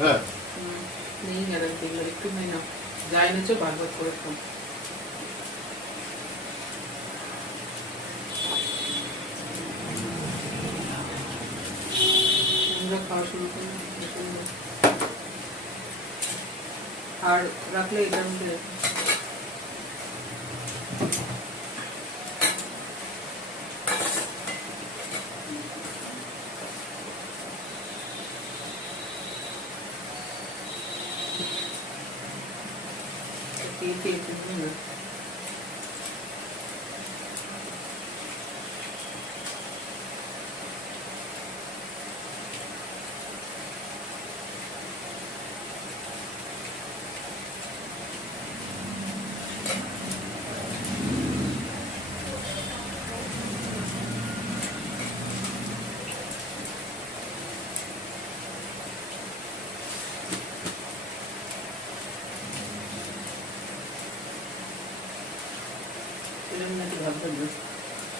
হ্যাঁ নেই আর একটু নেই না যাই নিচে বারবার করে খাও আমরা খাওয়া শুরু করি আর রাখলে এটার মধ্যে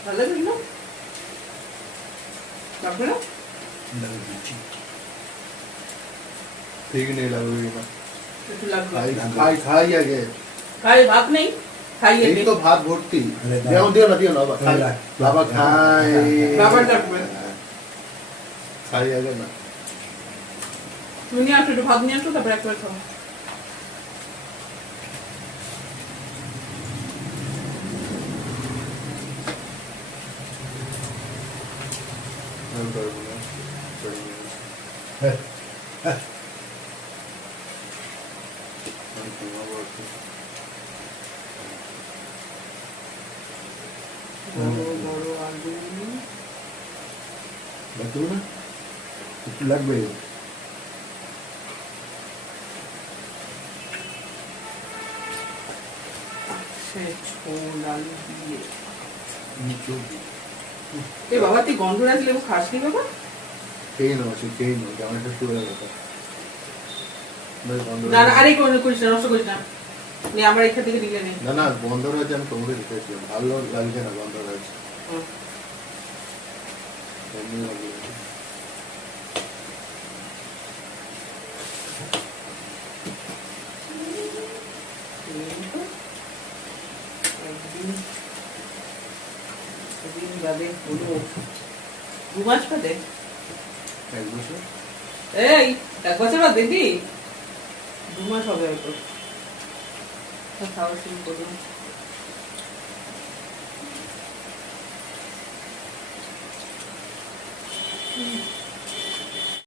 ভালো লাগে না তারপরে ठीक नहीं लग रही है একটু লাগবে खाई खाई आगे খাই ভাত নেই খাইয়ে एक तो भात भर्ती दियो ना बाबा खाई बाबा खाई বাবার ডাকবে खाई आगे ना তুমি নিয়ে আসো একটু ভাত নিয়ে আসো তারপরে একবার খাও বড় আলু बेटू ना लग गई ঝোল আলু দিয়ে नीचे এ বাবা তুই গন্ধ রাখলে লেবু খাস নি বাবা कहीं ना जाने से पूरा रहता না না আরে কোন করিস না নষ্ট করিস না নে আমার এখান থেকে নিলে নে না না বন্ধ রয়েছে আমি তোমাকে দিতেছি ভালো লাগছে না বন্ধ রয়েছে এমনি লাগছে একদিন বাদে হলো 2 মাস বাদে এক বছর এই 1 বছর বাদে দিদি 2 মাস হবে হয়তো খাওয়া শুরু করলাম